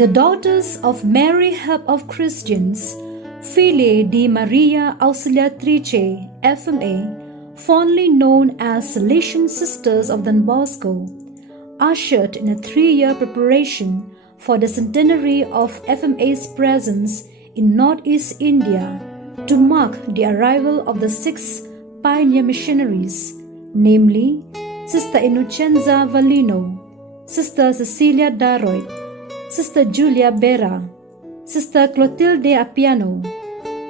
The Daughters of Mary Help of Christians, Filii di Maria Auxiliatrice, FMA, fondly known as Salesian Sisters of Don Bosco, ushered in a 3-year preparation for the centenary of FMA's presence in northeast India to mark the arrival of the 6 pioneer missionaries, namely Sister Innocenza Valino, Sister Cecilia Da Roit, Sister Giulia Berra, Sister Clotilde Appiano,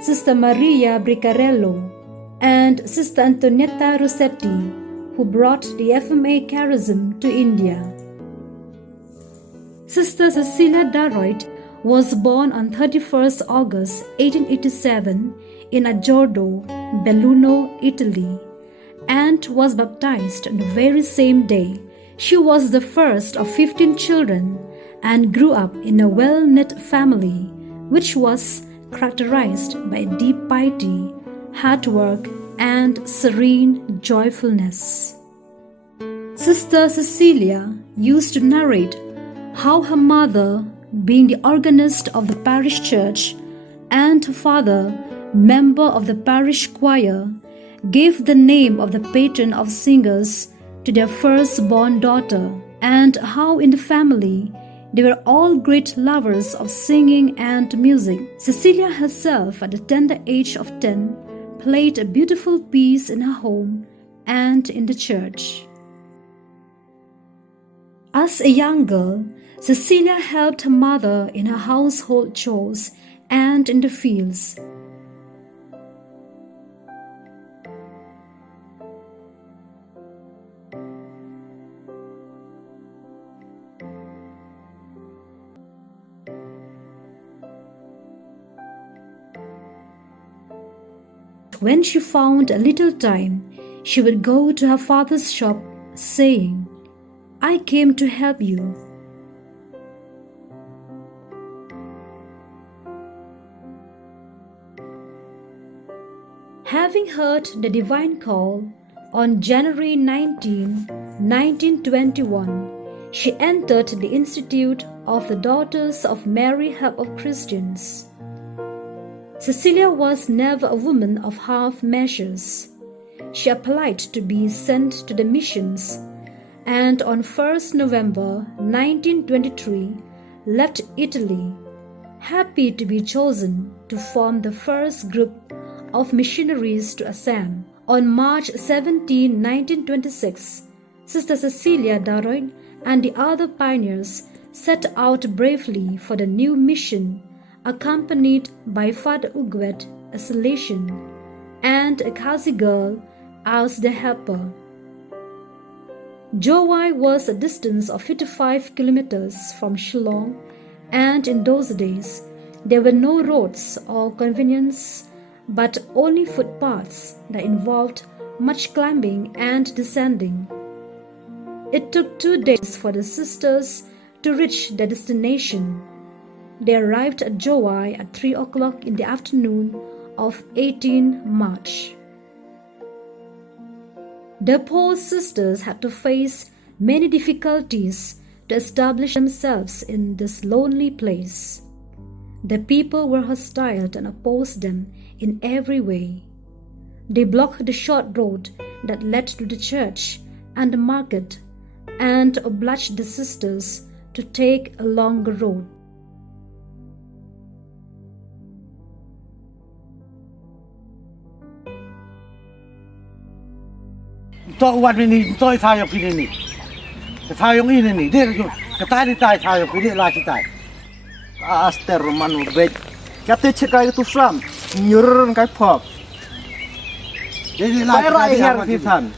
Sister Maria Bricarello, and Sister Antonietta Rossetti, who brought the FMA charism to India. Sister Cecilia Da Roit was born on 31st August 1887 in Aggiordo, Belluno, Italy, and was baptized on the very same day. She was the first of 15 children and grew up in a well-knit family, which was characterized by deep piety, hard work, and serene joyfulness. Sister Cecilia used to narrate how her mother, being the organist of the parish church, and her father, member of the parish choir, gave the name of the patron of singers to their firstborn daughter, and how in the family they were all great lovers of singing and music. Cecilia herself, at the tender age of 10, played a beautiful piece in her home and in the church. As a young girl, Cecilia helped her mother in her household chores and in the fields. When she found a little time, she would go to her father's shop, saying, "I came to help you." Having heard the divine call on January 19, 1921, she entered the Institute of the Daughters of Mary Help of Christians. Cecilia was never a woman of half measures. She applied to be sent to the missions, and on 1st November 1923 left Italy, happy to be chosen to form the first group of missionaries to Assam. On March 17, 1926, Sister Cecilia Da Roit and the other pioneers set out bravely for the new mission, accompanied by Father Uguet, a Salesian, and a Khazi girl as the helper. Jowai was a distance of 55 kilometers from Shillong, and in those days there were no roads or convenience, but only footpaths that involved much climbing and descending. It took 2 days for the sisters to reach their destination. They arrived at Jowai at 3 o'clock in the afternoon of 18 March. The poor sisters had to face many difficulties to establish themselves in this lonely place. The people were hostile and opposed them in every way. They blocked the short road that led to the church and the market and obliged the sisters to take a longer road. What we need, toy tie of it. The tie of it, the tie of it, like it. Aster Romano bed. Kate cekai tu Islam, nyurun kai pop. Jadi like Her Titan.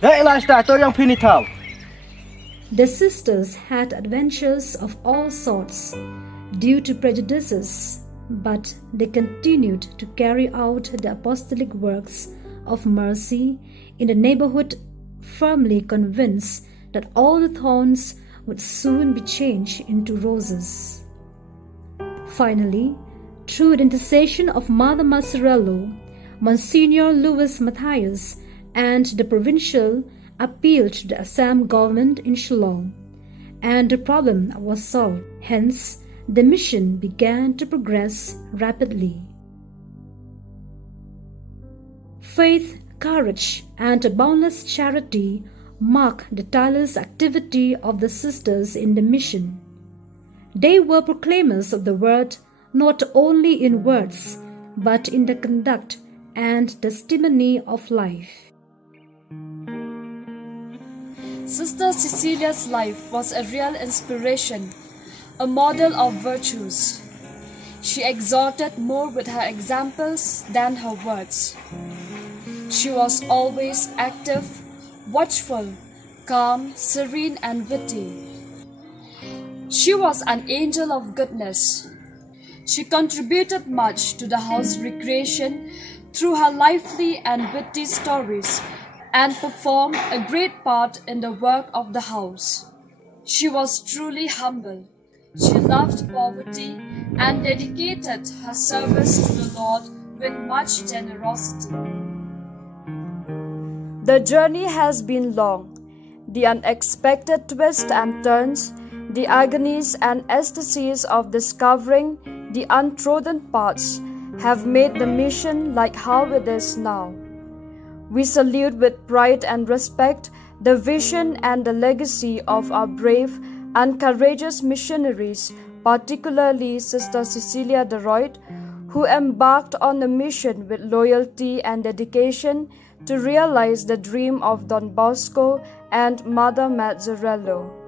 Hey, last time, to yang pini tau. The sisters had adventures of all sorts due to prejudices, but they continued to carry out the apostolic works of mercy in the neighborhood, firmly convinced that all the thorns would soon be changed into roses. Finally, through the intercession of Mother Mazzarello, Monsignor Louis Matthias and the provincial appealed to the Assam government in Shillong, and the problem was solved. Hence, the mission began to progress rapidly. Faith, courage, and boundless charity mark the tireless activity of the sisters in the mission. They were proclaimers of the word not only in words, but in the conduct and testimony of life. Sister Cecilia's life was a real inspiration, a model of virtues. She exhorted more with her examples than her words. She was always active, watchful, calm, serene, and witty. She was an angel of goodness. She contributed much to the house recreation through her lively and witty stories and performed a great part in the work of the house. She was truly humble. She loved poverty and dedicated her service to the Lord with much generosity. The journey has been long. The unexpected twists and turns, the agonies and ecstasies of discovering the untrodden paths have made the mission like how it is now. We salute with pride and respect the vision and the legacy of our brave and courageous missionaries, particularly Sister Cecilia Da Roit, who embarked on the mission with loyalty and dedication to realize the dream of Don Bosco and Mother Mazzarello.